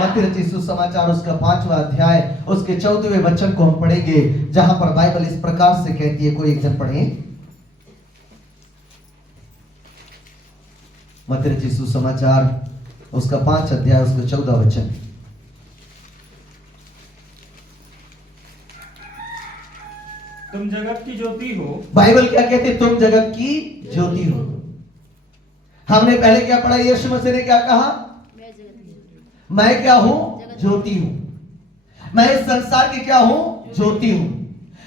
मत्ती रचित सुसमाचार उसका 5वां अध्याय उसके 14वें वचन को हम पढ़ेंगे, जहां पर बाइबल इस प्रकार से कहती है। कोई एक जन पढ़े। मत्ती रचित सुसमाचार उसका 5 अध्याय उसका 14 वचन। तुम जगत की ज्योति हो। बाइबल क्या कहती है? तुम जगत की ज्योति हो। हमने पहले क्या पढ़ा? यीशु मसीह ने क्या कहा? मैं क्या हूं? ज्योति हूं। मैं इस संसार की क्या हूं? ज्योति हूं।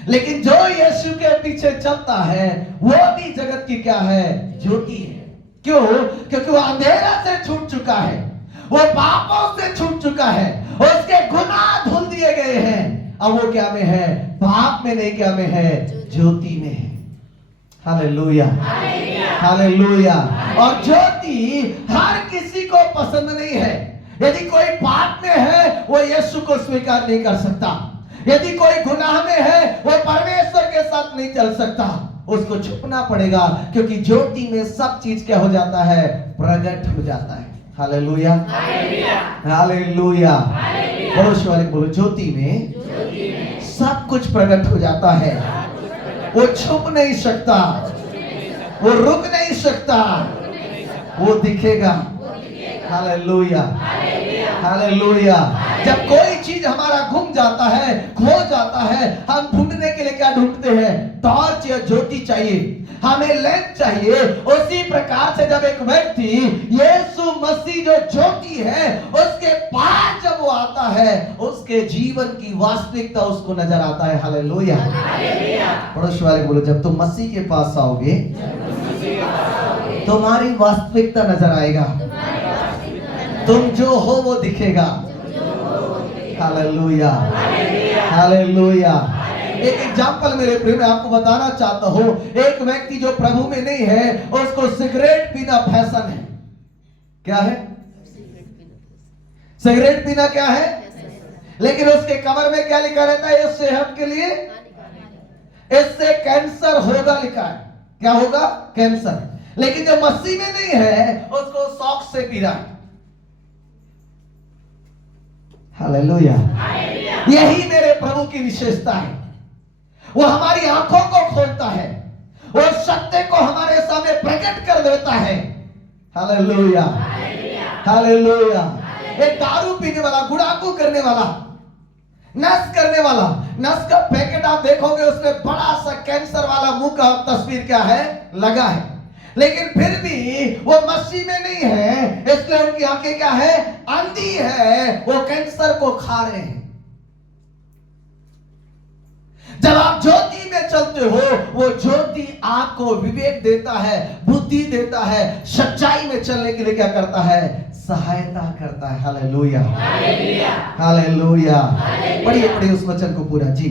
लेकिन जो यीशु के पीछे चलता है वो भी जगत की क्या है? ज्योति है। क्यों? क्योंकि वो अंधेरा से छूट चुका है, वो पापों से छूट चुका है, उसके गुनाह धुल दिए गए हैं। अब वो क्या में है? पाप में नहीं, क्या में है? ज्योति में है। Hallelujah, hallelujah. और ज्योति हर किसी को पसंद नहीं है। यदि कोई पाप में है वो यीशु को स्वीकार नहीं कर सकता। यदि कोई गुनाह में है वो परमेश्वर के साथ नहीं चल सकता, उसको छुपना पड़ेगा। क्योंकि ज्योति में सब चीज क्या हो जाता है? प्रकट हो जाता है। Hallelujah, hallelujah. पड़ोस वाले बोलो, ज्योति में सब कुछ प्रकट हो जाता है। वो छुप नहीं सकता, वो रुक नहीं सकता, वो दिखेगा। Hallelujah, hallelujah. जब कोई चीज हमारा गुम जाता है, खो जाता है, हम ढूंढने के लिए क्या ढूंढते हैं? टॉर्च या ज्योति चाहिए, हमें लैंप चाहिए। उसी प्रकार से जब एक व्यक्ति यीशु मसीह जो ज्योति है उसके पास जब वो आता है, उसके जीवन की वास्तविकता उसको नजर आता है। हालेलुया। पड़ोस वाले बोलो, जब तुम मसीह के पास आओगे तुम्हारी वास्तविकता नजर आएगा, तुम जो हो वो दिखेगा। Hallelujah, hallelujah. एक एग्जाम्पल मेरे प्रिय में आपको बताना चाहता हूं। एक व्यक्ति जो प्रभु में नहीं है उसको सिगरेट पीना फैशन है। क्या है? सिगरेट पीना क्या है? लेकिन उसके कमर में क्या लिखा रहता है? ये सेहत के लिए, इससे कैंसर होगा लिखा है। क्या होगा? कैंसर। लेकिन जो मसीह में नहीं है उसको शौक से पी रहा है। हालेलुया। यही मेरे प्रभु की विशेषता है। वो हमारी आंखों को खोलता है, वो सत्य को हमारे सामने प्रकट कर देता है। Hallelujah, hallelujah. एक दारू पीने वाला, गुड़ाकू करने वाला, नस करने वाला, नस का पैकेट आप देखोगे उसमें बड़ा सा कैंसर वाला मुंह का तस्वीर क्या है? लगा है। लेकिन फिर भी वो मसीह में नहीं है, इसलिए उनकी आंखें क्या है? अंधी है, वो कैंसर को खा रहे हैं। जब आप ज्योति में चलते हो, वो ज्योति आपको विवेक देता है, बुद्धि देता है, सच्चाई में चलने के लिए क्या करता है? सहायता करता है। Hallelujah, hallelujah. पढ़िए पढ़िए उस वचन को पूरा जी।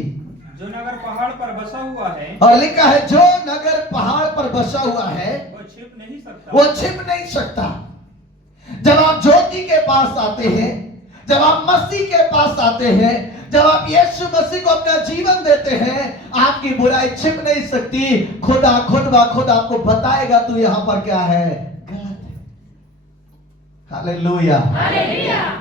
जो नगर पहाड़ पर बसा हुआ है, और लिखा है जो नगर पहाड़ पर बसा हुआ है वो छिप नहीं सकता, वो छिप नहीं सकता। जब आप ज्योति के पास आते हैं, जब आप मसीह के पास आते हैं, जब आप यीशु मसीह को अपना जीवन देते हैं, आपकी बुराई छिप नहीं सकती। खुदा खुद ब खुद आपको बताएगा तू यहां पर क्या है? गलत है। Hallelujah,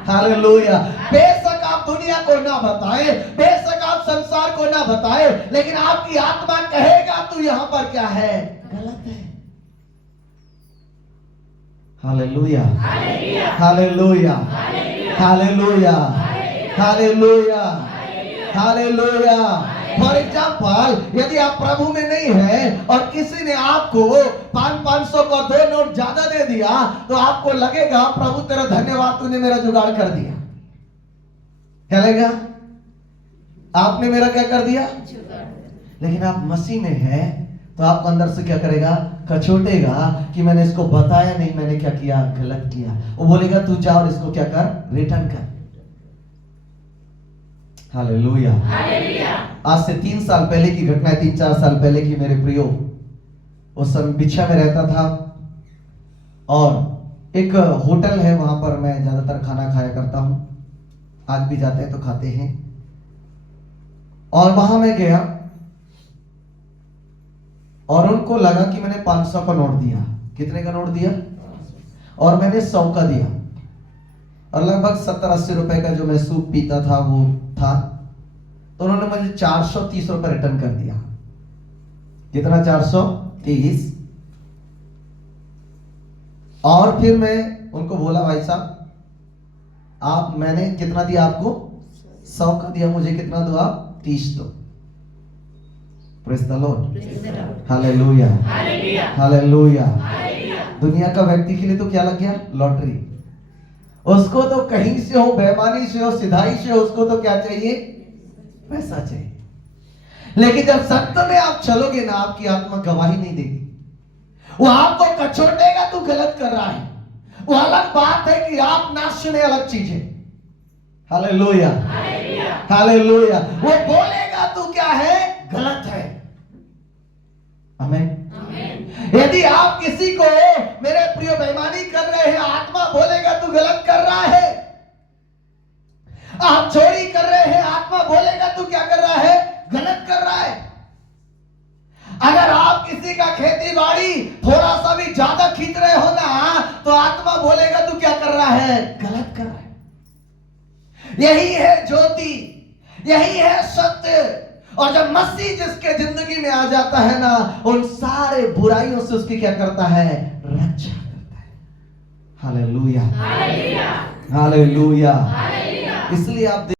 hallelujah. बेशक आप दुनिया को ना बताएं, बेशक आप संसार को ना बताएं, लेकिन आपकी आत्मा कहेगा तू यहां पर क्या है? गलत है। Hallelujah, hallelujah, hallelujah, hallelujah, hallelujah. For example, यदि आप प्रभु में नहीं है और किसी ने आपको 500 का 2 नोट ज्यादा दे दिया तो आपको लगेगा प्रभु तेरा धन्यवाद, तूने मेरा जुगाड़ कर दिया। क्या लगेगा? आपने मेरा क्या कर दिया? लेकिन आप मसीह में है तो आपको अंदर से क्या करेगा? कचोटेगा कि मैंने इसको बताया नहीं, मैंने क्या किया? गलत किया। वो बोलेगा तू जा और इसको क्या कर? रिटर्न कर। हालेलुया। आज से 3 साल पहले की घटना है, 3-4 साल पहले की मेरे प्रियो। उस समय बिछा में रहता था और एक होटल है, वहां पर मैं ज्यादातर खाना खाया करता हूं, आज भी जाते हैं तो खाते हैं। और वहां मैं गया और उनको लगा कि मैंने 500 का नोट दिया। कितने का नोट दिया? और मैंने 100 का दिया। और लगभग 70-80 रुपए का जो मैं सूप पीता था वो था, तो उन्होंने मुझे 430 रुपए रिटर्न कर दिया। कितना? 430। और फिर मैं उनको बोला, भाई साहब आप, मैंने कितना दिया आपको? 100 का दिया, मुझे कितना दो आप? 30 दो। Praise the Lord, hallelujah, hallelujah. दुनिया का व्यक्ति के लिए तो क्या लग गया? लॉटरी। उसको तो कहीं से हो, बेईमानी से हो, सिधाई से हो, उसको तो क्या चाहिए? पैसा चाहिए। लेकिन जब सत्य में आप चलोगे ना, आपकी आत्मा गवाही नहीं देगी। वो आपको कचोटेगा, तू गलत कर रहा है। वो अलग बात है कि आप ना सुने, अलग चीज है। Hallelujah, hallelujah. वो बोलेगा तू क्या है? गलत है। आमीन। यदि आप किसी को, मेरे प्रिय, बेईमानी कर रहे हैं, आत्मा बोलेगा तू गलत कर रहा है। आप चोरी कर रहे हैं, आत्मा बोलेगा तू क्या कर रहा है? गलत कर रहा है। अगर आप किसी का खेती बाड़ी थोड़ा सा भी ज्यादा खींच रहे हो ना, तो आत्मा बोलेगा तू क्या कर रहा है? गलत कर रहा है। यही है ज्योति, यही है सत्य। और जब मसीह जिसके जिंदगी में आ जाता है ना, उन सारे बुराइयों से उसकी क्या करता है? रक्षा करता है। Hallelujah, hallelujah, hallelujah. इसलिए आप